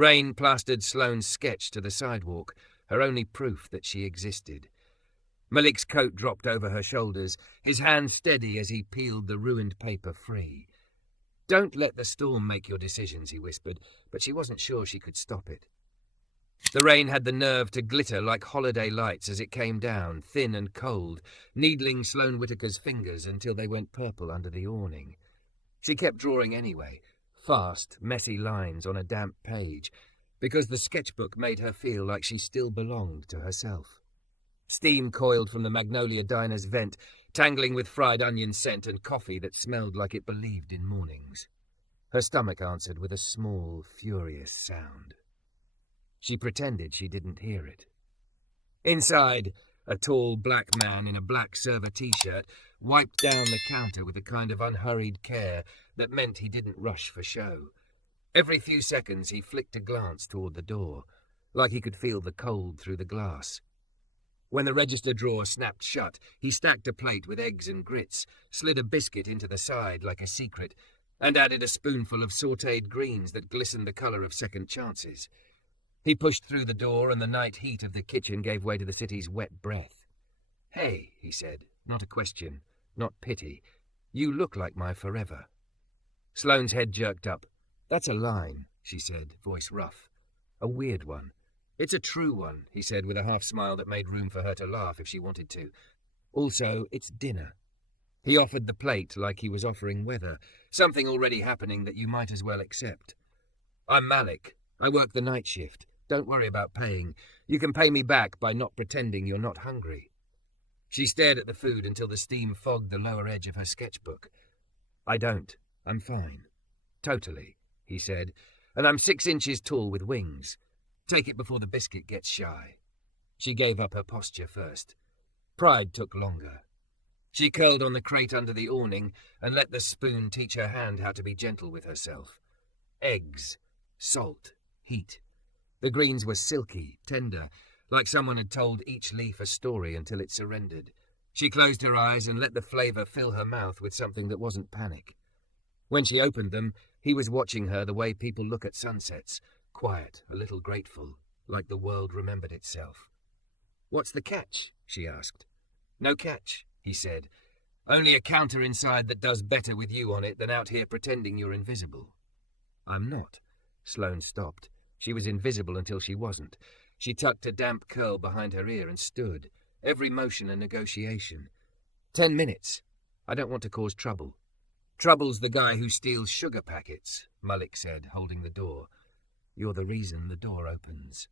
Rain plastered Sloane's sketch to the sidewalk, her only proof that she existed. Malik's coat dropped over her shoulders, his hand steady as he peeled the ruined paper free. "Don't let the storm make your decisions," he whispered, but she wasn't sure she could stop it. The rain had the nerve to glitter like holiday lights as it came down, thin and cold, needling Sloane Whittaker's fingers until they went purple under the awning. She kept drawing anyway, fast, messy lines on a damp page, because the sketchbook made her feel like she still belonged to herself. Steam coiled from the Magnolia Diner's vent, tangling with fried onion scent and coffee that smelled like it believed in mornings. Her stomach answered with a small, furious sound. She pretended she didn't hear it. Inside, a tall black man in a black server t-shirt wiped down the counter with a kind of unhurried care that meant he didn't rush for show. Every few seconds he flicked a glance toward the door, like he could feel the cold through the glass. When the register drawer snapped shut, he stacked a plate with eggs and grits, slid a biscuit into the side like a secret, and added a spoonful of sautéed greens that glistened the colour of second chances. He pushed through the door, and the night heat of the kitchen gave way to the city's wet breath. "Hey," he said, not a question, not pity. "You look like my forever." Sloane's head jerked up. "That's a line," she said, voice rough. "A weird one." "It's a true one," he said with a half-smile that made room for her to laugh if she wanted to. "Also, it's dinner." He offered the plate like he was offering weather, something already happening that you might as well accept. "I'm Malik. I work the night shift. Don't worry about paying. You can pay me back by not pretending you're not hungry." She stared at the food until the steam fogged the lower edge of her sketchbook. "I don't. I'm fine." "Totally," he said. "And I'm 6 inches tall with wings. Take it before the biscuit gets shy." She gave up her posture first. Pride took longer. She curled on the crate under the awning and let the spoon teach her hand how to be gentle with herself. Eggs, salt, heat. The greens were silky, tender, like someone had told each leaf a story until it surrendered. She closed her eyes and let the flavour fill her mouth with something that wasn't panic. When she opened them, he was watching her the way people look at sunsets, quiet, a little grateful, like the world remembered itself. "What's the catch?" she asked. "No catch," he said. "Only a counter inside that does better with you on it than out here pretending you're invisible." "I'm not." Sloane stopped. She was invisible until she wasn't. She tucked a damp curl behind her ear and stood, every motion a negotiation. 10 minutes. I don't want to cause trouble." "Trouble's the guy who steals sugar packets," Malik said, holding the door. "You're the reason the door opens."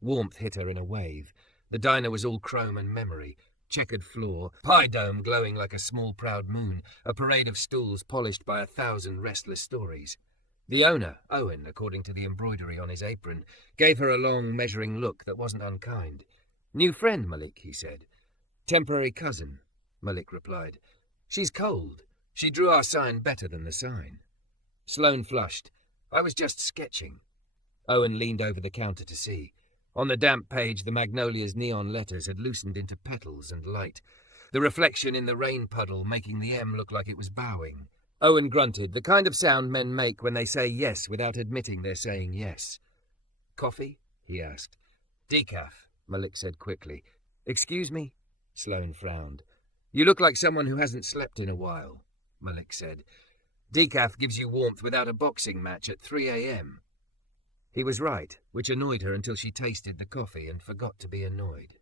Warmth hit her in a wave. The diner was all chrome and memory. Checkered floor, pie dome glowing like a small proud moon, a parade of stools polished by 1,000 restless stories. The owner, Owen, according to the embroidery on his apron, gave her a long, measuring look that wasn't unkind. "New friend, Malik," he said. "Temporary cousin," Malik replied. "She's cold. She drew our sign better than the sign." Sloane flushed. "I was just sketching." Owen leaned over the counter to see. On the damp page, the Magnolia's neon letters had loosened into petals and light, the reflection in the rain puddle making the M look like it was bowing. Owen grunted, the kind of sound men make when they say yes without admitting they're saying yes. "Coffee?" he asked. "Decaf," Malik said quickly. "Excuse me?" Sloane frowned. "You look like someone who hasn't slept in a while," Malik said. "Decaf gives you warmth without a boxing match at 3 a.m. He was right, which annoyed her until she tasted the coffee and forgot to be annoyed.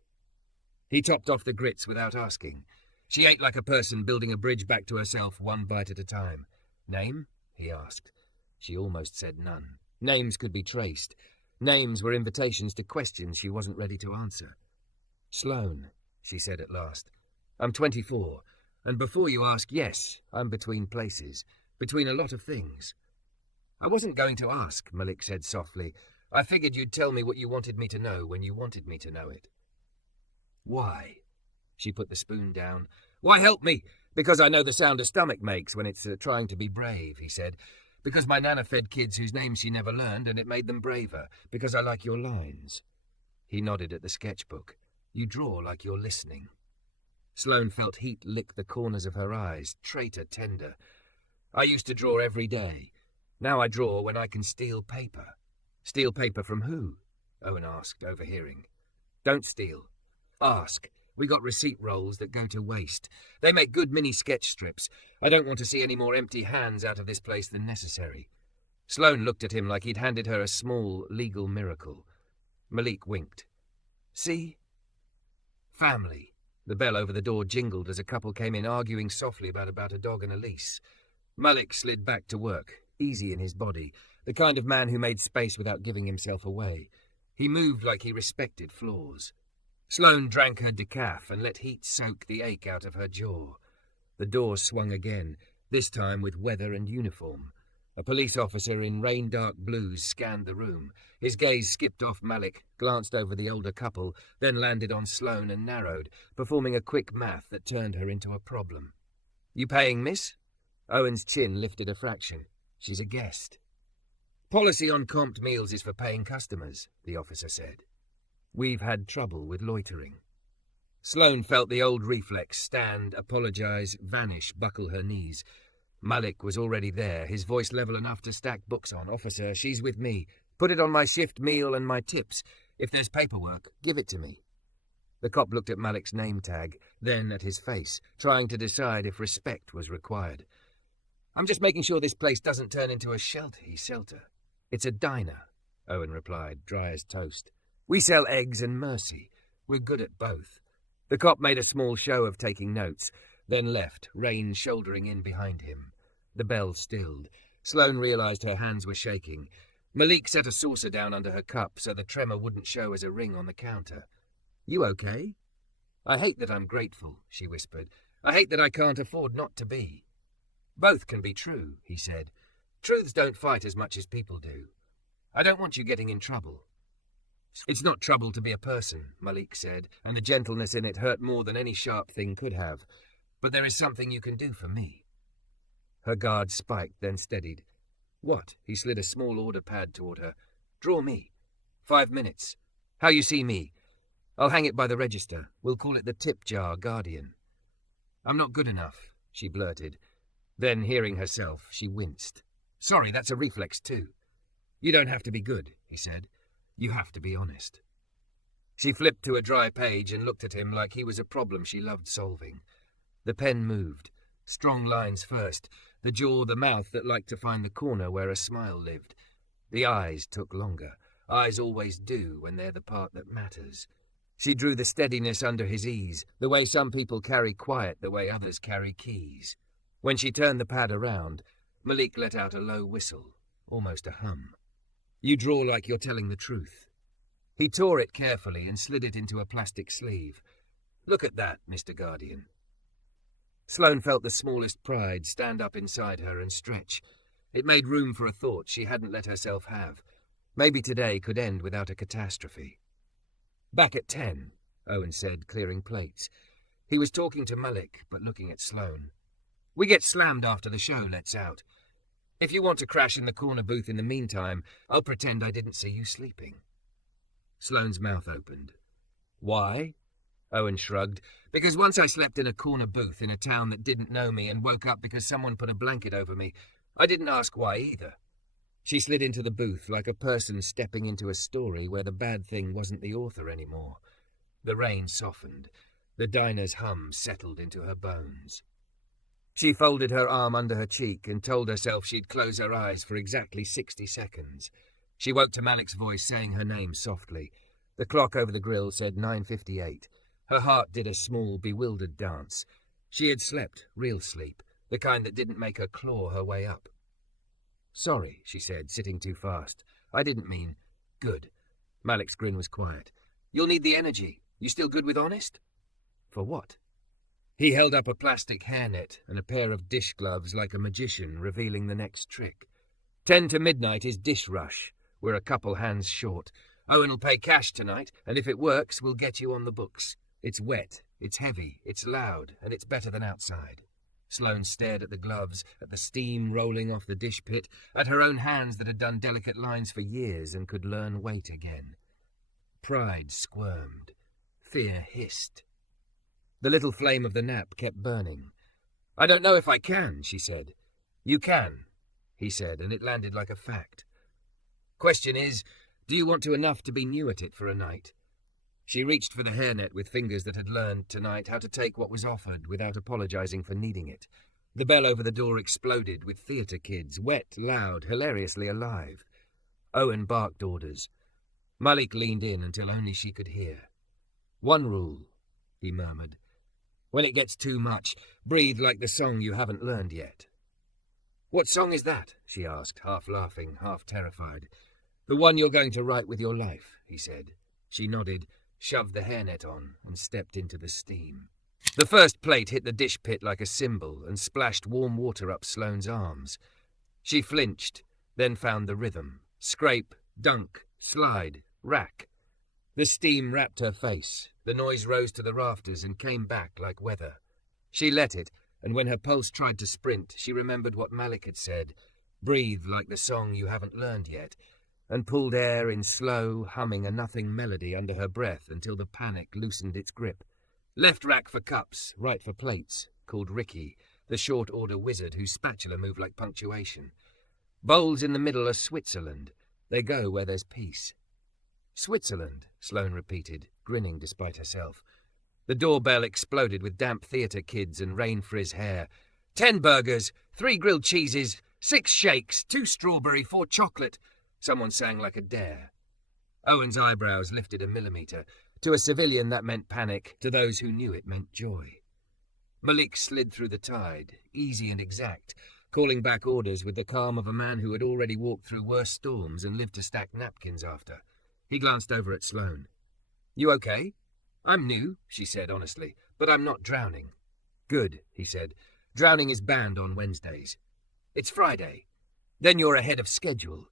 He topped off the grits without asking. She ate like a person building a bridge back to herself one bite at a time. "Name?" he asked. She almost said none. Names could be traced. Names were invitations to questions she wasn't ready to answer. "Sloane," she said at last. "I'm 24, and before you ask, yes, I'm between places, between a lot of things." "I wasn't going to ask," Malik said softly. "I figured you'd tell me what you wanted me to know when you wanted me to know it." "Why?" She put the spoon down. "Why help me? Because I know the sound a stomach makes when it's trying to be brave," he said. "Because my nana fed kids whose names she never learned and it made them braver. Because I like your lines." He nodded at the sketchbook. "You draw like you're listening." Sloane felt heat lick the corners of her eyes, traitor tender. "I used to draw every day. Now I draw when I can steal paper." Steal paper from who? Owen asked, overhearing. Don't steal. Ask. We got receipt rolls that go to waste. They make good mini-sketch strips. I don't want to see any more empty hands out of this place than necessary. Sloane looked at him like he'd handed her a small legal miracle. Malik winked. See? Family. The bell over the door jingled as a couple came in arguing softly about a dog and a lease. Malik slid back to work, easy in his body, the kind of man who made space without giving himself away. He moved like he respected flaws. Sloane drank her decaf and let heat soak the ache out of her jaw. The door swung again, this time with weather and uniform. A police officer in rain-dark blues scanned the room. His gaze skipped off Malik, glanced over the older couple, then landed on Sloane and narrowed, performing a quick math that turned her into a problem. You paying, miss? Owen's chin lifted a fraction. She's a guest. Policy on comped meals is for paying customers, the officer said. We've had trouble with loitering. Sloane felt the old reflex, stand, apologize, vanish, buckle her knees. Malik was already there, his voice level enough to stack books on. Officer, she's with me. Put it on my shift meal and my tips. If there's paperwork, give it to me. The cop looked at Malik's name tag, then at his face, trying to decide if respect was required. I'm just making sure this place doesn't turn into a shelter. It's a diner, Owen replied, dry as toast. We sell eggs and mercy. We're good at both. The cop made a small show of taking notes, then left, Rain shouldering in behind him. The bell stilled. Sloane realized her hands were shaking. Malik set a saucer down under her cup so the tremor wouldn't show as a ring on the counter. You okay? I hate that I'm grateful, she whispered. I hate that I can't afford not to be. Both can be true, he said. Truths don't fight as much as people do. I don't want you getting in trouble. It's not trouble to be a person, Malik said, and the gentleness in it hurt more than any sharp thing could have. But there is something you can do for me. Her guard spiked, then steadied. What? He slid a small order pad toward her. Draw me. 5 minutes. How you see me? I'll hang it by the register. We'll call it the tip jar guardian. I'm not good enough, she blurted. Then, hearing herself, she winced. Sorry, that's a reflex too. You don't have to be good, he said. You have to be honest. She flipped to a dry page and looked at him like he was a problem she loved solving. The pen moved. Strong lines first, the jaw, the mouth that liked to find the corner where a smile lived. The eyes took longer. Eyes always do when they're the part that matters. She drew the steadiness under his ease, the way some people carry quiet, the way others carry keys. When she turned the pad around, Malik let out a low whistle, almost a hum. You draw like you're telling the truth. He tore it carefully and slid it into a plastic sleeve. Look at that, Mr. Guardian. Sloane felt the smallest pride stand up inside her and stretch. It made room for a thought she hadn't let herself have. Maybe today could end without a catastrophe. Back at 10, Owen said, clearing plates. He was talking to Malik, but looking at Sloane. We get slammed after the show lets out. If you want to crash in the corner booth in the meantime, I'll pretend I didn't see you sleeping. Sloane's mouth opened. Why? Owen shrugged. Because once I slept in a corner booth in a town that didn't know me and woke up because someone put a blanket over me. I didn't ask why either. She slid into the booth like a person stepping into a story where the bad thing wasn't the author anymore. The rain softened. The diner's hum settled into her bones. She folded her arm under her cheek and told herself she'd close her eyes for exactly 60 seconds. She woke to Malik's voice saying her name softly. The clock over the grill said 9:58. Her heart did a small, bewildered dance. She had slept, real sleep, the kind that didn't make her claw her way up. Sorry, she said, sitting too fast. I didn't mean... Good. Malik's grin was quiet. You'll need the energy. You still good with honest? For what? He held up a plastic hairnet and a pair of dish gloves like a magician revealing the next trick. 10 to midnight is dish rush. We're a couple hands short. Owen'll pay cash tonight, and if it works, we'll get you on the books. It's wet, it's heavy, it's loud, and it's better than outside. Sloane stared at the gloves, at the steam rolling off the dish pit, at her own hands that had done delicate lines for years and could learn weight again. Pride squirmed. Fear hissed. The little flame of the nap kept burning. I don't know if I can, she said. You can, he said, and it landed like a fact. Question is, do you want to enough to be new at it for a night? She reached for the hairnet with fingers that had learned tonight how to take what was offered without apologizing for needing it. The bell over the door exploded with theatre kids, wet, loud, hilariously alive. Owen barked orders. Malik leaned in until only she could hear. One rule, he murmured. When it gets too much, breathe like the song you haven't learned yet. What song is that? She asked, half laughing, half terrified. The one you're going to write with your life, he said. She nodded, shoved the hairnet on, and stepped into the steam. The first plate hit the dish pit like a cymbal and splashed warm water up Sloane's arms. She flinched, then found the rhythm. Scrape, dunk, slide, rack. The steam wrapped her face. The noise rose to the rafters and came back like weather. She let it, and when her pulse tried to sprint, she remembered what Malik had said, breathe like the song you haven't learned yet, and pulled air in slow, humming a nothing melody under her breath until the panic loosened its grip. Left rack for cups, right for plates, called Ricky, the short-order wizard whose spatula moved like punctuation. Bowls in the middle are Switzerland. They go where there's peace. Switzerland, Sloane repeated, grinning despite herself. The doorbell exploded with damp theatre kids and rain frizz hair. 10 burgers, 3 grilled cheeses, 6 shakes, 2 strawberry, 4 chocolate. Someone sang like a dare. Owen's eyebrows lifted a millimetre. To a civilian that meant panic, to those who knew it meant joy. Malik slid through the tide, easy and exact, calling back orders with the calm of a man who had already walked through worse storms and lived to stack napkins after. He glanced over at Sloane. You okay? I'm new, she said honestly, but I'm not drowning. Good, he said. Drowning is banned on Wednesdays. It's Friday. Then you're ahead of schedule.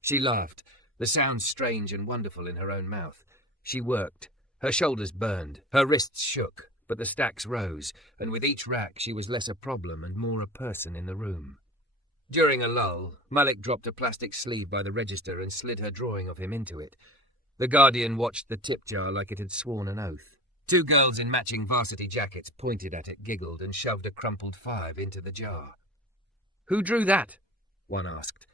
She laughed, the sound strange and wonderful in her own mouth. She worked. Her shoulders burned. Her wrists shook, but the stacks rose, and with each rack she was less a problem and more a person in the room. During a lull, Malik dropped a plastic sleeve by the register and slid her drawing of him into it. The Guardian watched the tip jar like it had sworn an oath. 2 girls in matching varsity jackets pointed at it, giggled, and shoved a crumpled 5 into the jar. Who drew that? One asked.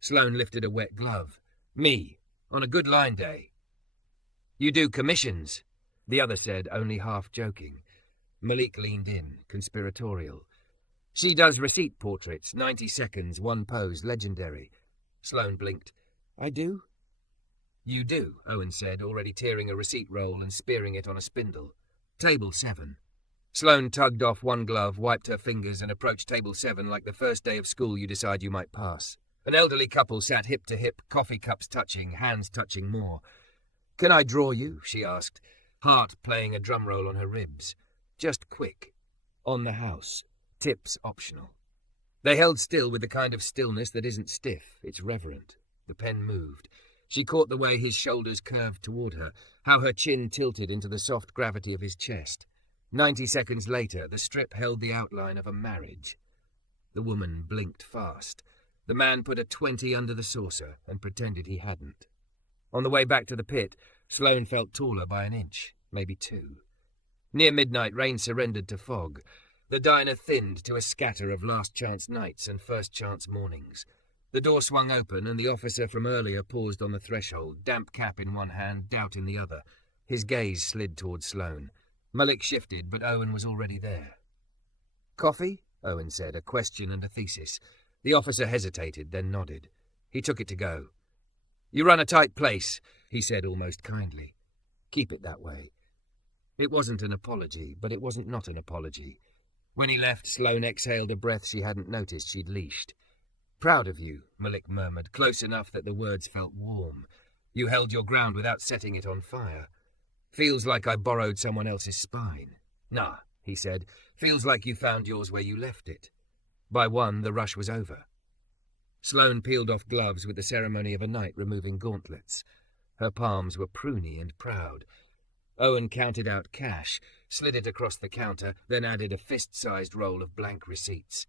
Sloane lifted a wet glove. Me, on a good line day. You do commissions, the other said, only half joking. Malik leaned in, conspiratorial. She does receipt portraits, 90 seconds, 1 pose, legendary. Sloane blinked. I do? You do, Owen said, already tearing a receipt roll and spearing it on a spindle. Table 7. Sloane tugged off 1 glove, wiped her fingers, and approached table 7 like the first day of school you decide you might pass. An elderly couple sat hip to hip, coffee cups touching, hands touching more. Can I draw you? She asked, heart playing a drum roll on her ribs. Just quick. On the house. Tips optional. They held still with the kind of stillness that isn't stiff, it's reverent. The pen moved. She caught the way his shoulders curved toward her, how her chin tilted into the soft gravity of his chest. 90 seconds later, the strip held the outline of a marriage. The woman blinked fast. The man put a 20 under the saucer and pretended he hadn't. On the way back to the pit, Sloane felt taller by an inch, maybe 2. Near midnight, rain surrendered to fog. The diner thinned to a scatter of last-chance nights and first-chance mornings. The door swung open, and the officer from earlier paused on the threshold, damp cap in one hand, doubt in the other. His gaze slid towards Sloane. Malik shifted, but Owen was already there. Coffee? Owen said, a question and a thesis. The officer hesitated, then nodded. He took it to go. You run a tight place, he said almost kindly. Keep it that way. It wasn't an apology, but it wasn't not an apology. When he left, Sloane exhaled a breath she hadn't noticed she'd leashed. Proud of you, Malik murmured, close enough that the words felt warm. You held your ground without setting it on fire. Feels like I borrowed someone else's spine. Nah, he said. Feels like you found yours where you left it. By 1, the rush was over. Sloane peeled off gloves with the ceremony of a knight removing gauntlets. Her palms were pruny and proud. Owen counted out cash, slid it across the counter, then added a fist-sized roll of blank receipts.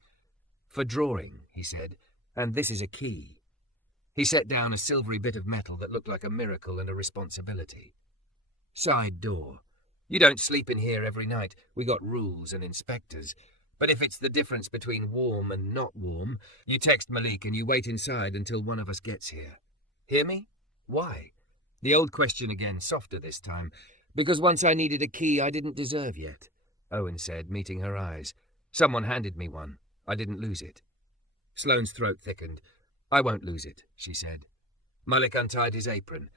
For drawing, he said, and this is a key. He set down a silvery bit of metal that looked like a miracle and a responsibility. Side door. You don't sleep in here every night. We got rules and inspectors. But if it's the difference between warm and not warm, you text Malik and you wait inside until one of us gets here. Hear me? Why? The old question again, softer this time. Because once I needed a key I didn't deserve yet, Owen said, meeting her eyes. Someone handed me one. I didn't lose it. Sloane's throat thickened. I won't lose it, she said. Malik untied his apron.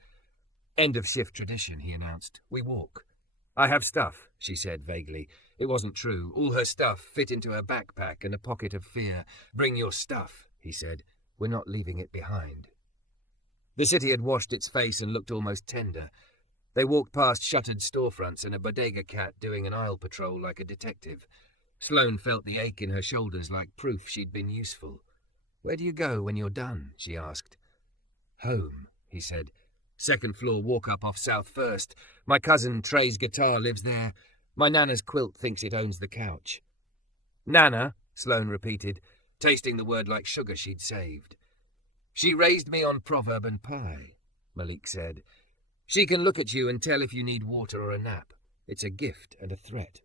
End of shift tradition, he announced. We walk. I have stuff, she said vaguely. It wasn't true. All her stuff fit into her backpack and a pocket of fear. Bring your stuff, he said. We're not leaving it behind. The city had washed its face and looked almost tender. They walked past shuttered storefronts and a bodega cat doing an aisle patrol like a detective. Sloane felt the ache in her shoulders like proof she'd been useful. Where do you go when you're done? She asked. Home, he said. Second floor walk-up off South First. My cousin Trey's guitar lives there. My Nana's quilt thinks it owns the couch. Nana, Sloane repeated, tasting the word like sugar she'd saved. She raised me on proverb and pie, Malik said. She can look at you and tell if you need water or a nap. It's a gift and a threat.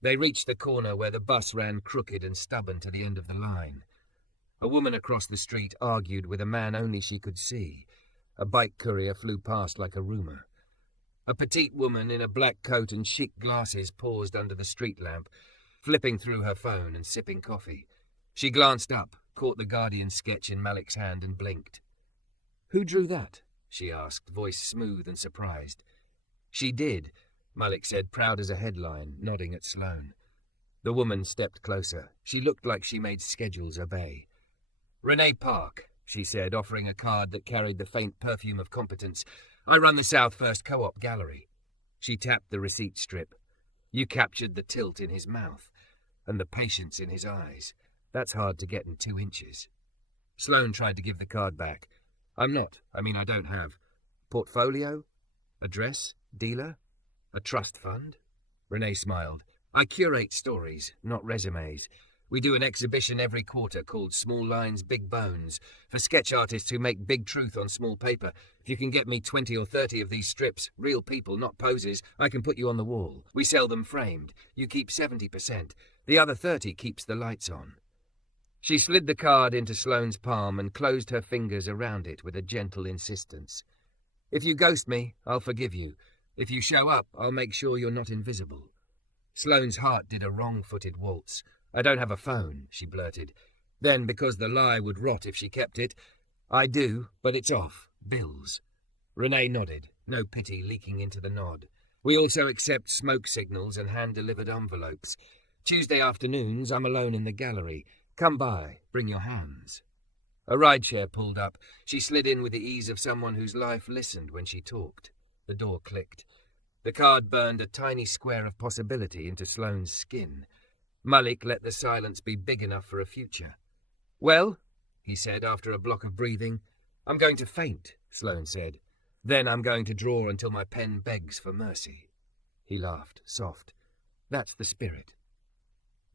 They reached the corner where the bus ran crooked and stubborn to the end of the line. A woman across the street argued with a man only she could see. A bike courier flew past like a rumour. A petite woman in a black coat and chic glasses paused under the street lamp, flipping through her phone and sipping coffee. She glanced up, caught the Guardian sketch in Malik's hand and blinked. Who drew that? She asked, voice smooth and surprised. She did, Malik said, proud as a headline, nodding at Sloane. The woman stepped closer. She looked like she made schedules obey. Renee Park, she said, offering a card that carried the faint perfume of competence. I run the South First Co-op Gallery. She tapped the receipt strip. You captured the tilt in his mouth and the patience in his eyes. That's hard to get in 2 inches. Sloane tried to give the card back. I don't have. Portfolio? Address? Dealer? A trust fund? Renee smiled. I curate stories, not resumes. We do an exhibition every quarter called Small Lines, Big Bones, for sketch artists who make big truth on small paper. If you can get me 20 or 30 of these strips, real people, not poses, I can put you on the wall. We sell them framed. You keep 70%. The other 30 keeps the lights on. She slid the card into Sloane's palm and closed her fingers around it with a gentle insistence. If you ghost me, I'll forgive you. If you show up, I'll make sure you're not invisible. Sloane's heart did a wrong-footed waltz. I don't have a phone, she blurted. Then, because the lie would rot if she kept it, I do, but it's off. Bills. Renee nodded, no pity leaking into the nod. We also accept smoke signals and hand-delivered envelopes. Tuesday afternoons, I'm alone in the gallery. Come by, bring your hands. A rideshare pulled up. She slid in with the ease of someone whose life listened when she talked. The door clicked. The card burned a tiny square of possibility into Sloane's skin. Malik let the silence be big enough for a future. Well, he said after a block of breathing. I'm going to faint, Sloane said. Then I'm going to draw until my pen begs for mercy. He laughed, soft. That's the spirit.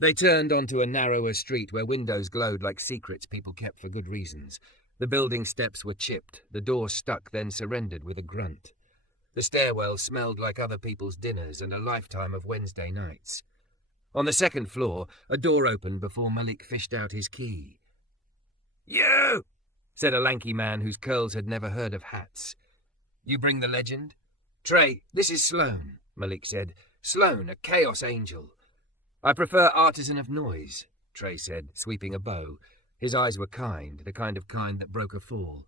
They turned onto a narrower street where windows glowed like secrets people kept for good reasons. The building steps were chipped. The door stuck, then surrendered with a grunt. The stairwell smelled like other people's dinners and a lifetime of Wednesday nights. On the second floor, a door opened before Malik fished out his key. You! Said a lanky man whose curls had never heard of hats. You bring the legend? Trey, this is Sloane, Malik said. Sloane, a chaos angel. I prefer artisan of noise, Trey said, sweeping a bow. His eyes were kind, the kind that broke a fall.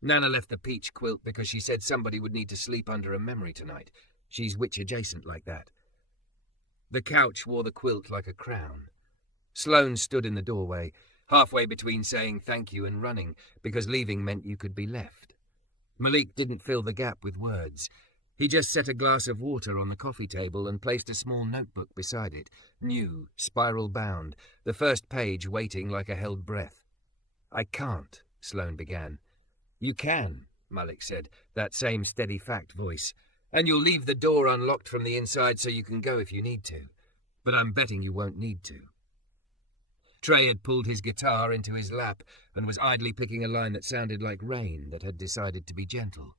Nana left the peach quilt because she said somebody would need to sleep under a memory tonight. She's witch-adjacent like that. The couch wore the quilt like a crown. Sloane stood in the doorway, halfway between saying thank you and running, because leaving meant you could be left. Malik didn't fill the gap with words. He just set a glass of water on the coffee table and placed a small notebook beside it, new, spiral-bound, the first page waiting like a held breath. I can't, Sloane began. You can, Malik said, that same steady fact voice. And you'll leave the door unlocked from the inside so you can go if you need to. But I'm betting you won't need to. Trey had pulled his guitar into his lap and was idly picking a line that sounded like rain that had decided to be gentle.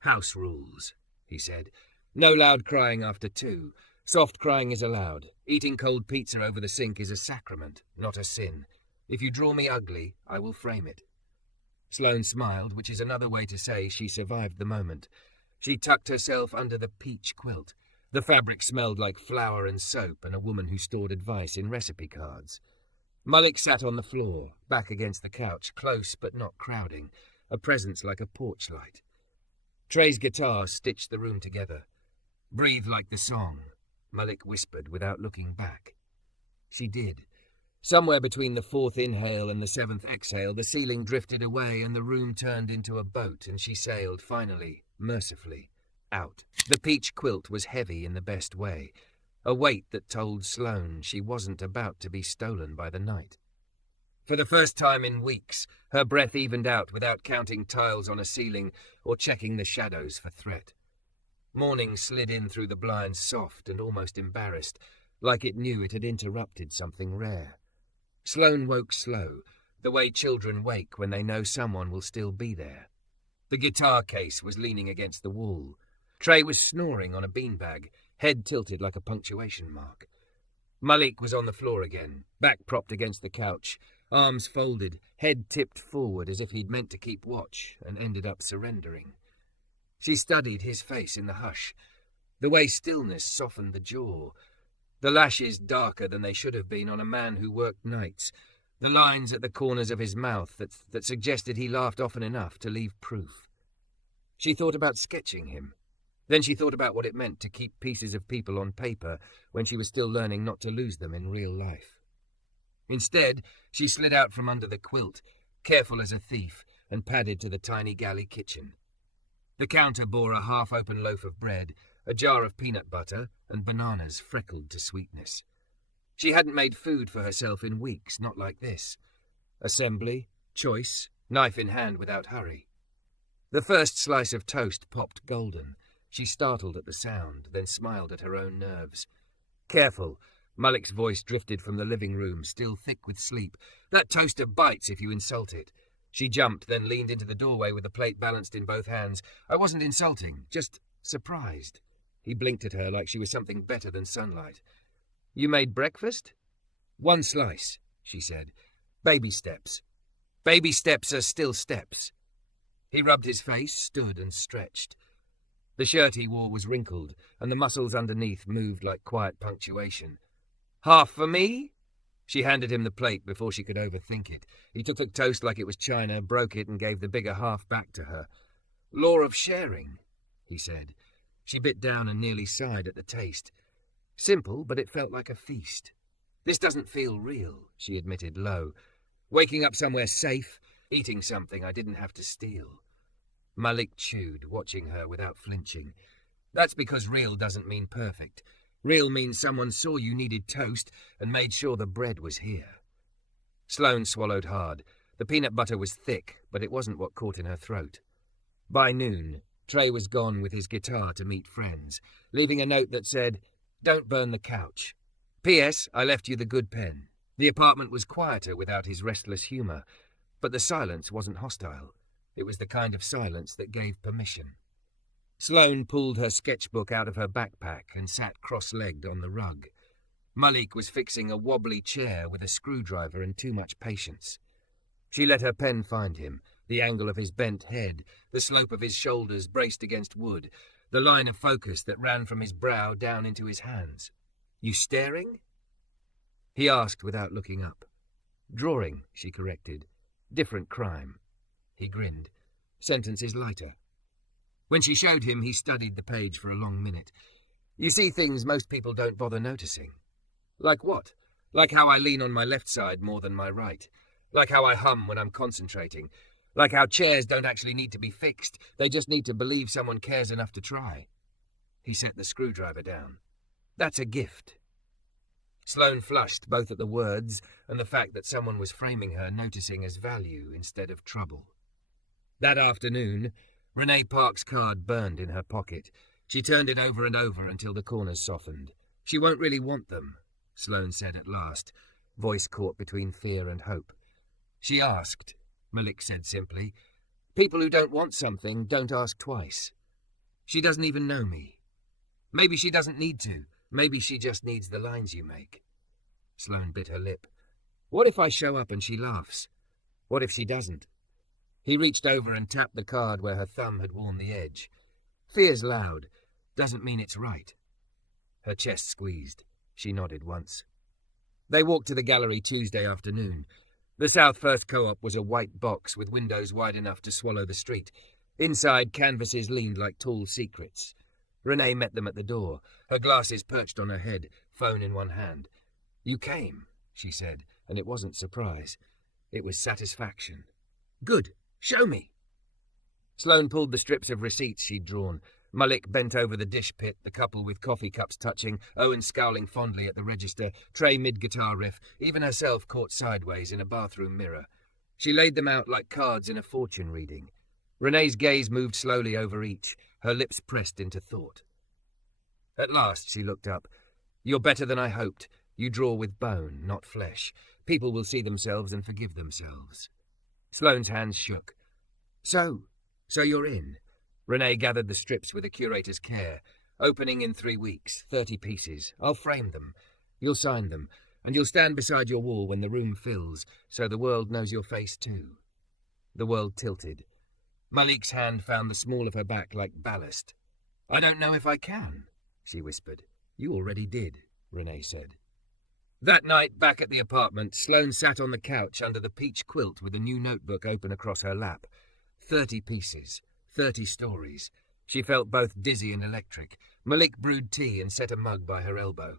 House rules, he said. No loud crying after 2. Soft crying is allowed. Eating cold pizza over the sink is a sacrament, not a sin. If you draw me ugly, I will frame it. Sloane smiled, which is another way to say she survived the moment. She tucked herself under the peach quilt. The fabric smelled like flour and soap and a woman who stored advice in recipe cards. Malik sat on the floor, back against the couch, close but not crowding, a presence like a porch light. Trey's guitar stitched the room together. "Breathe like the song," Malik whispered without looking back. She did. Somewhere between the fourth inhale and the seventh exhale, the ceiling drifted away and the room turned into a boat, and she sailed, finally, mercifully, out. The peach quilt was heavy in the best way, a weight that told Sloane she wasn't about to be stolen by the night. For the first time in weeks, her breath evened out without counting tiles on a ceiling or checking the shadows for threat. Morning slid in through the blinds, soft and almost embarrassed, like it knew it had interrupted something rare. Sloane woke slow, the way children wake when they know someone will still be there. The guitar case was leaning against the wall. Trey was snoring on a beanbag, head tilted like a punctuation mark. Malik was on the floor again, back propped against the couch, arms folded, head tipped forward as if he'd meant to keep watch and ended up surrendering. She studied his face in the hush, the way stillness softened the jaw, the lashes darker than they should have been on a man who worked nights, the lines at the corners of his mouth that suggested he laughed often enough to leave proof. She thought about sketching him. Then she thought about what it meant to keep pieces of people on paper when she was still learning not to lose them in real life. Instead, she slid out from under the quilt, careful as a thief, and padded to the tiny galley kitchen. The counter bore a half-open loaf of bread, a jar of peanut butter, and bananas freckled to sweetness. She hadn't made food for herself in weeks, not like this. Assembly, choice, knife in hand without hurry. The first slice of toast popped golden. She startled at the sound, then smiled at her own nerves. "Careful," Malik's voice drifted from the living room, still thick with sleep. "That toaster bites if you insult it." She jumped, then leaned into the doorway with the plate balanced in both hands. "I wasn't insulting, just surprised." He blinked at her like she was something better than sunlight. "You made breakfast?" "One slice," she said. "Baby steps. Baby steps are still steps." He rubbed his face, stood and stretched. The shirt he wore was wrinkled, and the muscles underneath moved like quiet punctuation. "Half for me?" She handed him the plate before she could overthink it. He took the toast like it was china, broke it, and gave the bigger half back to her. "Law of sharing," he said. She bit down and nearly sighed at the taste. Simple, but it felt like a feast. "This doesn't feel real," she admitted low. "Waking up somewhere safe, eating something I didn't have to steal." Malik chewed, watching her without flinching. "That's because real doesn't mean perfect. Real means someone saw you needed toast and made sure the bread was here." Sloane swallowed hard. The peanut butter was thick, but it wasn't what caught in her throat. By noon, Trey was gone with his guitar to meet friends, leaving a note that said, "Don't burn the couch. P.S. I left you the good pen." The apartment was quieter without his restless humour, but the silence wasn't hostile. It was the kind of silence that gave permission. Sloane pulled her sketchbook out of her backpack and sat cross-legged on the rug. Malik was fixing a wobbly chair with a screwdriver and too much patience. She let her pen find him, the angle of his bent head, the slope of his shoulders braced against wood, the line of focus that ran from his brow down into his hands. "You staring?" He asked without looking up. "Drawing," she corrected. "Different crime." He grinned. "Sentence is lighter." When she showed him, he studied the page for a long minute. "You see things most people don't bother noticing." "Like what?" "Like how I lean on my left side more than my right. Like how I hum when I'm concentrating. Like how chairs don't actually need to be fixed. They just need to believe someone cares enough to try." He set the screwdriver down. "That's a gift." Sloane flushed both at the words and the fact that someone was framing her noticing as value instead of trouble. That afternoon, Renee Park's card burned in her pocket. She turned it over and over until the corners softened. "She won't really want them," Sloane said at last, voice caught between fear and hope. "She asked," Malik said simply. "People who don't want something don't ask twice. She doesn't even know me. Maybe she doesn't need to. Maybe she just needs the lines you make." Sloane bit her lip. "What if I show up and she laughs? What if she doesn't?" He reached over and tapped the card where her thumb had worn the edge. Fear's loud. Doesn't mean it's right. Her chest squeezed. She nodded once. They walked to the gallery Tuesday afternoon. The South First Co-op was a white box with windows wide enough to swallow the street. Inside, canvases leaned like tall secrets. Renee met them at the door, her glasses perched on her head, phone in one hand. "You came," she said, and it wasn't surprise. It was satisfaction. "Good. Show me." Sloane pulled the strips of receipts she'd drawn. Malik bent over the dish pit, the couple with coffee cups touching, Owen scowling fondly at the register, Trey mid-guitar riff, even herself caught sideways in a bathroom mirror. She laid them out like cards in a fortune reading. Renee's gaze moved slowly over each, her lips pressed into thought. At last she looked up. "You're better than I hoped. You draw with bone, not flesh. People will see themselves and forgive themselves." Sloane's hands shook. So you're in." Renee gathered the strips with a curator's care. "Opening in 3 weeks, 30 pieces. I'll frame them. You'll sign them, and you'll stand beside your wall when the room fills, so the world knows your face too." The world tilted. Malik's hand found the small of her back like ballast. "I don't know if I can," she whispered. "You already did," Renee said. That night, back at the apartment, Sloane sat on the couch under the peach quilt with a new notebook open across her lap. 30 pieces, 30 stories. She felt both dizzy and electric. Malik brewed tea and set a mug by her elbow.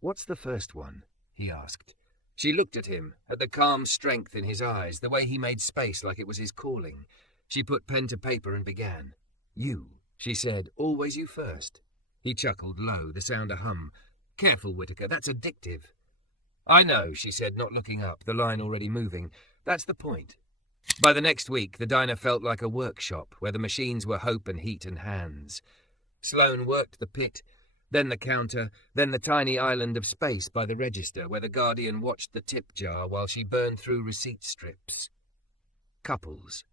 "What's the first one?" he asked. She looked at him, at the calm strength in his eyes, the way he made space like it was his calling. She put pen to paper and began. "You," she said, "always you first." He chuckled low, the sound a hum. "Careful, Whitaker, that's addictive." "I know," she said, not looking up, the line already moving. "That's the point." By the next week, the diner felt like a workshop, where the machines were hope and heat and hands. Sloane worked the pit, then the counter, then the tiny island of space by the register, where the Guardian watched the tip jar while she burned through receipt strips. Couples.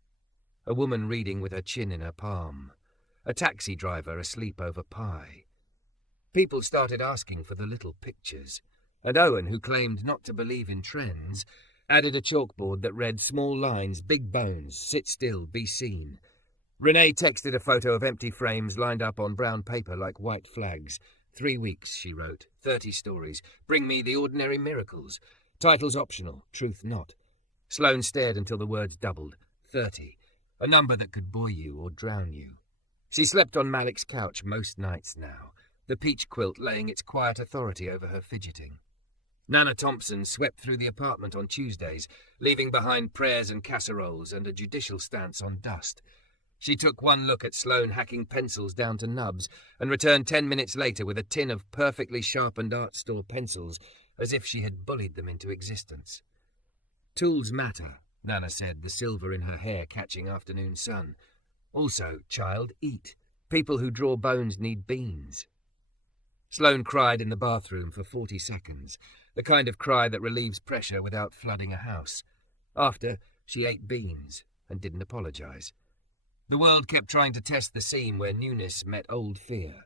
A woman reading with her chin in her palm. A taxi driver asleep over pie. People started asking for the little pictures, and Owen, who claimed not to believe in trends, added a chalkboard that read small lines, big bones, sit still, be seen. Renee texted a photo of empty frames lined up on brown paper like white flags. 3 weeks, she wrote, 30 stories. Bring me the ordinary miracles. Titles optional, truth not. Sloane stared until the words doubled. 30. A number that could buoy you or drown you. She slept on Malik's couch most nights now, the peach quilt laying its quiet authority over her fidgeting. Nana Thompson swept through the apartment on Tuesdays, leaving behind prayers and casseroles and a judicial stance on dust. She took one look at Sloane hacking pencils down to nubs and returned 10 minutes later with a tin of perfectly sharpened art store pencils, as if she had bullied them into existence. "Tools matter," Nana said, the silver in her hair catching afternoon sun. "Also, child, eat. People who draw bones need beans." Sloane cried in the bathroom for 40 seconds, the kind of cry that relieves pressure without flooding a house. After, she ate beans and didn't apologize. The world kept trying to test the seam where newness met old fear.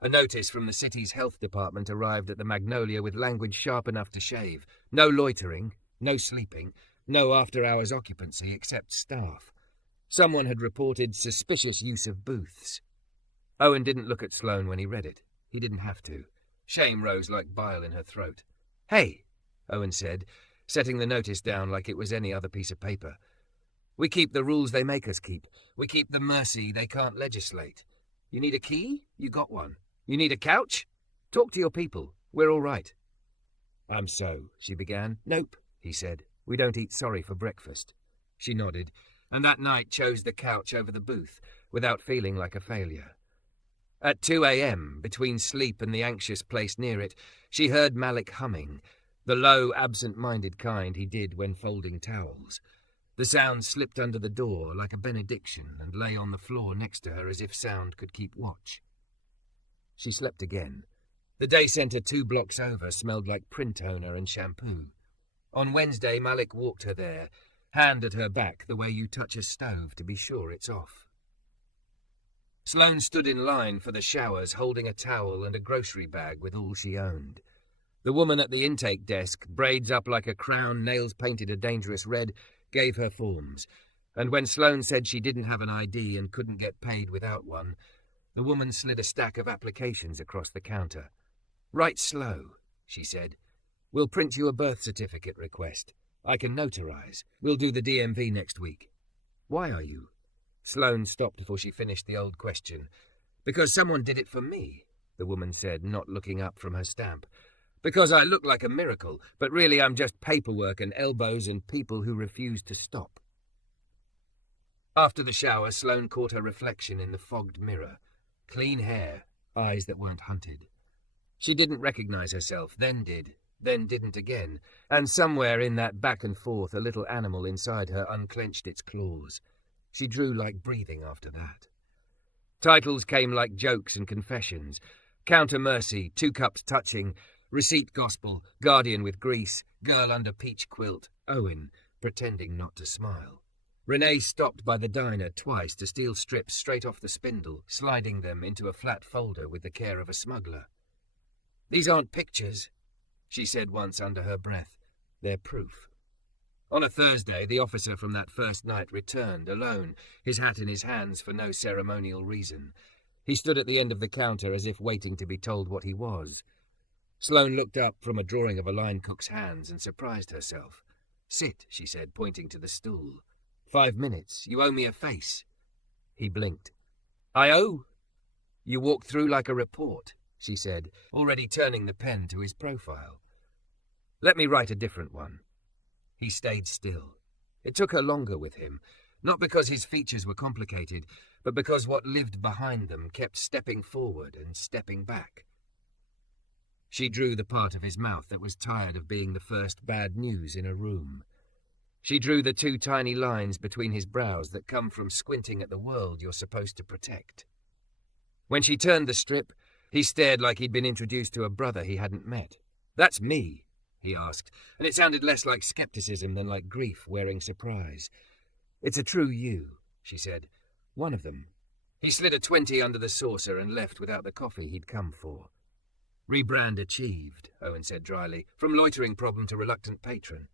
A notice from the city's health department arrived at the Magnolia with language sharp enough to shave. No loitering, no sleeping, no after-hours occupancy except staff. Someone had reported suspicious use of booths. Owen didn't look at Sloane when he read it. He didn't have to. Shame rose like bile in her throat. "Hey," Owen said, setting the notice down like it was any other piece of paper. "We keep the rules they make us keep. We keep the mercy they can't legislate. You need a key? You got one. You need a couch? Talk to your people. We're all right." She began. "Nope," he said. "We don't eat sorry for breakfast." She nodded, and that night chose the couch over the booth, without feeling like a failure. At 2 a.m., between sleep and the anxious place near it, she heard Malik humming, the low, absent-minded kind he did when folding towels. The sound slipped under the door like a benediction and lay on the floor next to her as if sound could keep watch. She slept again. The day centre 2 blocks over smelled like print toner and shampoo. On Wednesday, Malik walked her there, hand at her back the way you touch a stove to be sure it's off. Sloane stood in line for the showers, holding a towel and a grocery bag with all she owned. The woman at the intake desk, braids up like a crown, nails painted a dangerous red, gave her forms. And when Sloane said she didn't have an ID and couldn't get paid without one, the woman slid a stack of applications across the counter. "Write slow," she said. "We'll print you a birth certificate request. I can notarize. We'll do the DMV next week." "Why are you?" Sloane stopped before she finished the old question. "Because someone did it for me," the woman said, not looking up from her stamp. "Because I look like a miracle, but really I'm just paperwork and elbows and people who refuse to stop." After the shower, Sloane caught her reflection in the fogged mirror. Clean hair, eyes that weren't hunted. She didn't recognize herself, then did, then didn't again, and somewhere in that back and forth a little animal inside her unclenched its claws. She drew like breathing after that. Titles came like jokes and confessions. Counter Mercy, 2 Cups Touching, Receipt Gospel, Guardian with Grease, Girl Under Peach Quilt, Owen, pretending not to smile. Renee stopped by the diner twice to steal strips straight off the spindle, sliding them into a flat folder with the care of a smuggler. "These aren't pictures," she said once under her breath. "They're proof." On a Thursday, the officer from that first night returned, alone, his hat in his hands for no ceremonial reason. He stood at the end of the counter as if waiting to be told what he was. Sloane looked up from a drawing of a line cook's hands and surprised herself. "Sit," she said, pointing to the stool. 5 minutes. You owe me a face." He blinked. "I owe?" "You walked through like a report," she said, already turning the pen to his profile. "Let me write a different one." He stayed still. It took her longer with him, not because his features were complicated, but because what lived behind them kept stepping forward and stepping back. She drew the part of his mouth that was tired of being the first bad news in a room. She drew the 2 tiny lines between his brows that come from squinting at the world you're supposed to protect. When she turned the strip, he stared like he'd been introduced to a brother he hadn't met. "That's me?" he asked, and it sounded less like skepticism than like grief wearing surprise. "It's a true you," she said. "One of them." He slid a 20 under the saucer and left without the coffee he'd come for. "Rebrand achieved," Owen said dryly, "from loitering problem to reluctant patron."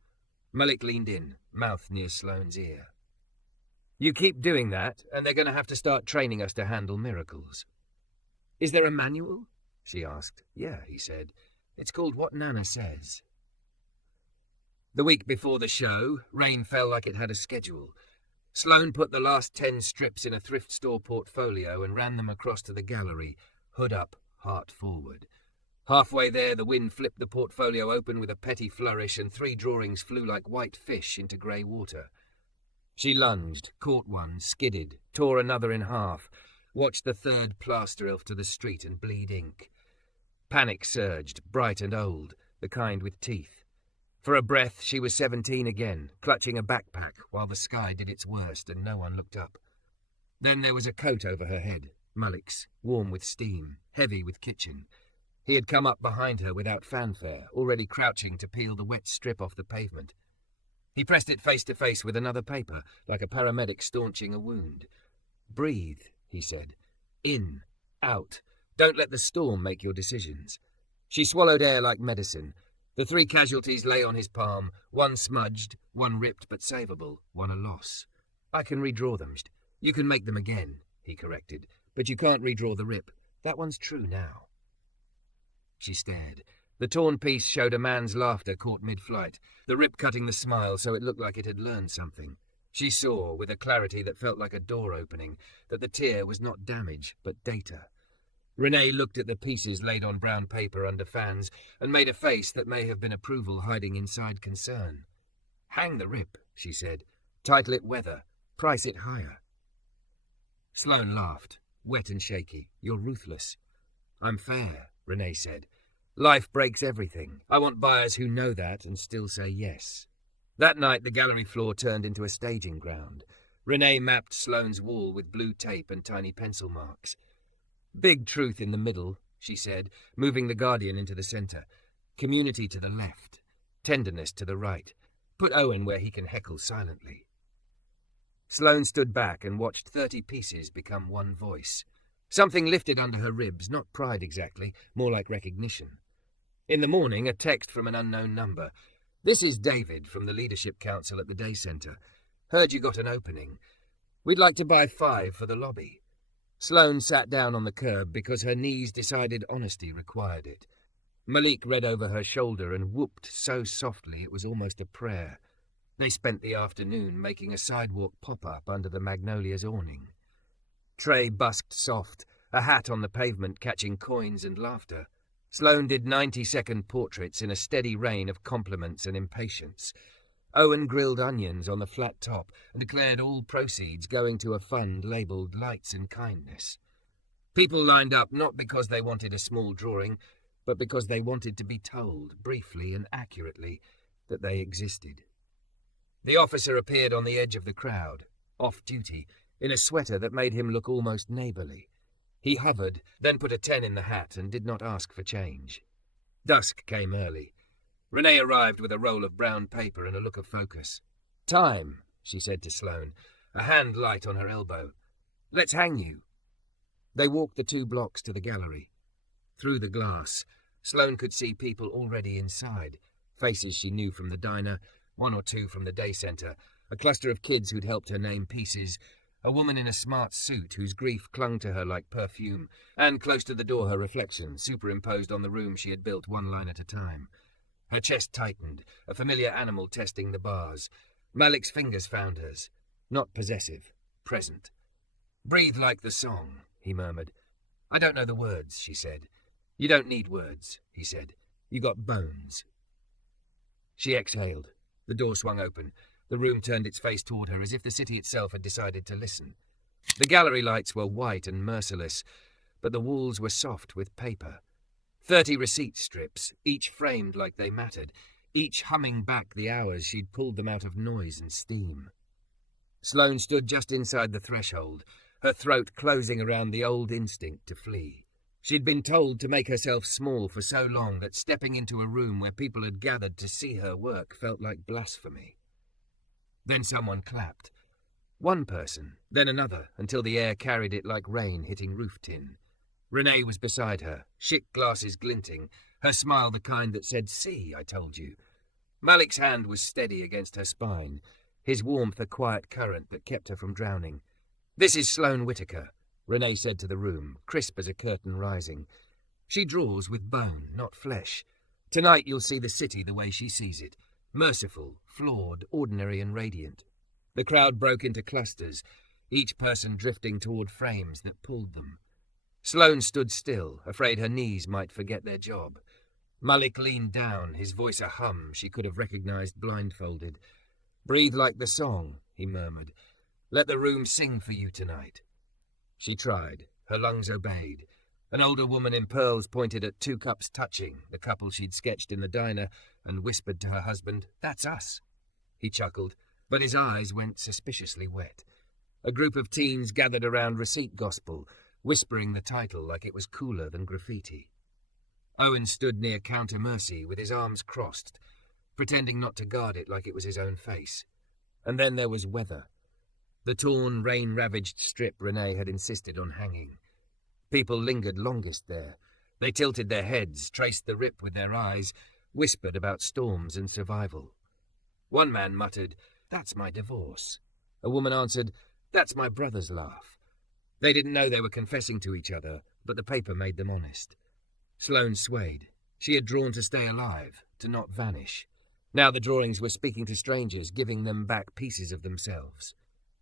Malik leaned in, mouth near Sloane's ear. "You keep doing that, and they're going to have to start training us to handle miracles." "Is there a manual?" she asked. "Yeah," he said. "It's called What Nana Says." The week before the show, rain fell like it had a schedule. Sloane put the last 10 strips in a thrift store portfolio and ran them across to the gallery, hood up, heart forward. Halfway there, the wind flipped the portfolio open with a petty flourish, and 3 drawings flew like white fish into grey water. She lunged, caught one, skidded, tore another in half, watched the 3rd plaster elf to the street and bleed ink. Panic surged, bright and old, the kind with teeth. For a breath, she was 17 again, clutching a backpack while the sky did its worst and no one looked up. Then there was a coat over her head, Malik's, warm with steam, heavy with kitchen. He had come up behind her without fanfare, already crouching to peel the wet strip off the pavement. He pressed it face to face with another paper, like a paramedic staunching a wound. "Breathe," he said. "In, out. Don't let the storm make your decisions." She swallowed air like medicine. The 3 casualties lay on his palm, one smudged, one ripped but savable, one a loss. "I can redraw them." "You can make them again," he corrected, "but you can't redraw the rip. That one's true now." She stared. The torn piece showed a man's laughter caught mid-flight, the rip cutting the smile so it looked like it had learned something. She saw, with a clarity that felt like a door opening, that the tear was not damage, but data. Renee looked at the pieces laid on brown paper under fans and made a face that may have been approval hiding inside concern. "Hang the rip," she said. "Title it Weather. Price it higher." Sloane laughed, wet and shaky. "You're ruthless." "I'm fair," Renee said. "Life breaks everything. I want buyers who know that and still say yes." That night the gallery floor turned into a staging ground. Renee mapped Sloane's wall with blue tape and tiny pencil marks. "Big truth in the middle," she said, moving the Guardian into the centre. "Community to the left. Tenderness to the right. Put Owen where he can heckle silently." Sloane stood back and watched 30 pieces become one voice. Something lifted under her ribs, not pride exactly, more like recognition. In the morning, a text from an unknown number. "This is David from the Leadership Council at the Day Centre. Heard you got an opening. We'd like to buy 5 for the lobby." Sloane sat down on the curb because her knees decided honesty required it. Malik read over her shoulder and whooped so softly it was almost a prayer. They spent the afternoon making a sidewalk pop-up under the magnolia's awning. Trey busked soft, a hat on the pavement catching coins and laughter. Sloane did 90-second portraits in a steady rain of compliments and impatience. Owen grilled onions on the flat top and declared all proceeds going to a fund labelled Lights and Kindness. People lined up not because they wanted a small drawing, but because they wanted to be told, briefly and accurately, that they existed. The officer appeared on the edge of the crowd, off-duty, in a sweater that made him look almost neighbourly. He hovered, then put a 10 in the hat and did not ask for change. Dusk came early. Renee arrived with a roll of brown paper and a look of focus. "Time," she said to Sloane, a hand light on her elbow. "Let's hang you." They walked the 2 blocks to the gallery. Through the glass, Sloane could see people already inside, faces she knew from the diner, 1 or 2 from the day centre, a cluster of kids who'd helped her name pieces, a woman in a smart suit whose grief clung to her like perfume, and close to the door her reflection, superimposed on the room she had built 1 line at a time. Her chest tightened, a familiar animal testing the bars. Malik's fingers found hers. Not possessive, present. "Breathe like the song," he murmured. "I don't know the words," she said. "You don't need words," he said. "You got bones." She exhaled. The door swung open. The room turned its face toward her as if the city itself had decided to listen. The gallery lights were white and merciless, but the walls were soft with paper. 30 receipt strips, each framed like they mattered, each humming back the hours she'd pulled them out of noise and steam. Sloane stood just inside the threshold, her throat closing around the old instinct to flee. She'd been told to make herself small for so long that stepping into a room where people had gathered to see her work felt like blasphemy. Then someone clapped. 1 person, then another, until the air carried it like rain hitting roof tin. Renee was beside her, Schick glasses glinting, her smile the kind that said, "See, I told you." Malik's hand was steady against her spine, his warmth a quiet current that kept her from drowning. "This is Sloane Whitaker," Renee said to the room, crisp as a curtain rising. "She draws with bone, not flesh. Tonight you'll see the city the way she sees it. Merciful, flawed, ordinary and radiant." The crowd broke into clusters, each person drifting toward frames that pulled them. Sloane stood still, afraid her knees might forget their job. Malik leaned down, his voice a hum she could have recognized blindfolded. "Breathe like the song," he murmured. "Let the room sing for you tonight." She tried. Her lungs obeyed. An older woman in pearls pointed at 2 cups touching, the couple she'd sketched in the diner, and whispered to her husband, "That's us." He chuckled, but his eyes went suspiciously wet. A group of teens gathered around Receipt Gospel, whispering the title like it was cooler than graffiti. Owen stood near Counter Mercy with his arms crossed, pretending not to guard it like it was his own face. And then there was weather. The torn, rain-ravaged strip Renee had insisted on hanging. People lingered longest there. They tilted their heads, traced the rip with their eyes, whispered about storms and survival. One man muttered, "That's my divorce." A woman answered, "That's my brother's laugh." They didn't know they were confessing to each other, but the paper made them honest. Sloane swayed. She had drawn to stay alive, to not vanish. Now the drawings were speaking to strangers, giving them back pieces of themselves.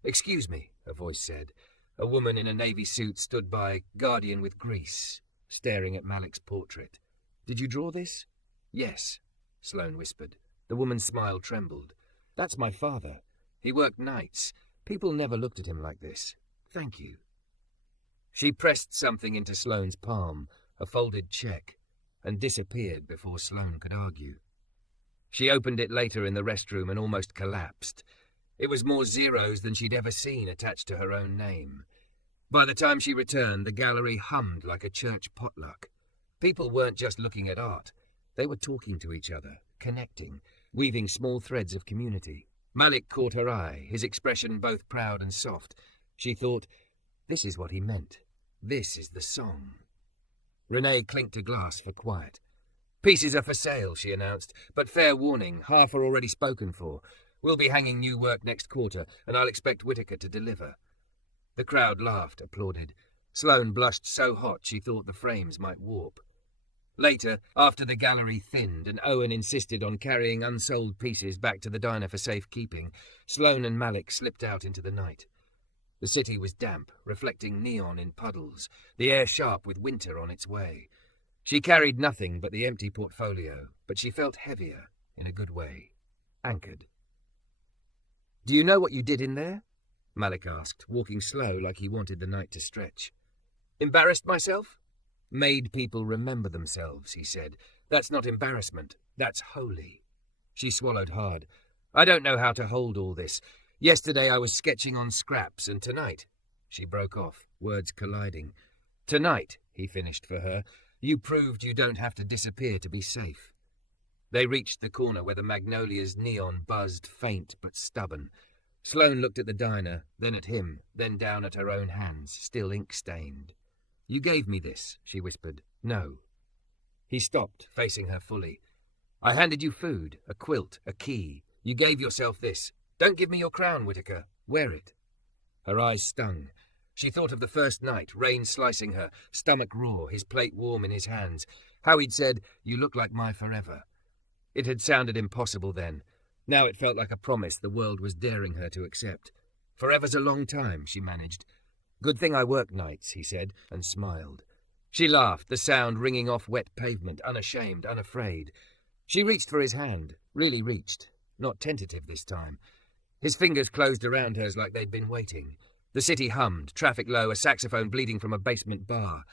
"Excuse me," a voice said. A woman in a navy suit stood by, guardian with grease, staring at Malik's portrait. "Did you draw this?" "Yes," Sloane whispered. The woman's smile trembled. "That's my father. He worked nights. People never looked at him like this. Thank you." She pressed something into Sloane's palm, a folded check, and disappeared before Sloane could argue. She opened it later in the restroom and almost collapsed. It was more zeros than she'd ever seen attached to her own name. By the time she returned, the gallery hummed like a church potluck. People weren't just looking at art. They were talking to each other, connecting, weaving small threads of community. Malik caught her eye, his expression both proud and soft. She thought, this is what he meant. This is the song. Renee clinked a glass for quiet. "Pieces are for sale," she announced, "but fair warning, half are already spoken for. We'll be hanging new work next quarter, and I'll expect Whitaker to deliver." The crowd laughed, applauded. Sloane blushed so hot she thought the frames might warp. Later, after the gallery thinned and Owen insisted on carrying unsold pieces back to the diner for safekeeping, Sloane and Malik slipped out into the night. The city was damp, reflecting neon in puddles, the air sharp with winter on its way. She carried nothing but the empty portfolio, but she felt heavier, in a good way, anchored. "Do you know what you did in there?" Malik asked, walking slow like he wanted the night to stretch. "Embarrassed myself?" "Made people remember themselves," he said. "That's not embarrassment. That's holy." She swallowed hard. "I don't know how to hold all this. Yesterday I was sketching on scraps, and tonight—" She broke off, words colliding. "Tonight," he finished for her, "you proved you don't have to disappear to be safe." They reached the corner where the Magnolia's neon buzzed, faint but stubborn. Sloane looked at the diner, then at him, then down at her own hands, still ink-stained. "You gave me this," she whispered. "No." He stopped, facing her fully. "I handed you food, a quilt, a key. You gave yourself this. Don't give me your crown, Whitaker. Wear it." Her eyes stung. She thought of the first night, rain slicing her, stomach raw, his plate warm in his hands. How he'd said, "You look like my forever." It had sounded impossible then. Now it felt like a promise the world was daring her to accept. "Forever's a long time," she managed. "Good thing I work nights," he said, and smiled. She laughed, the sound ringing off wet pavement, unashamed, unafraid. She reached for his hand, really reached, not tentative this time. His fingers closed around hers like they'd been waiting. The city hummed, traffic low, a saxophone bleeding from a basement bar.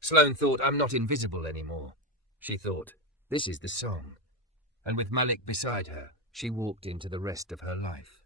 Sloane thought, "I'm not invisible anymore." She thought, "This is the song." And with Malik beside her, she walked into the rest of her life.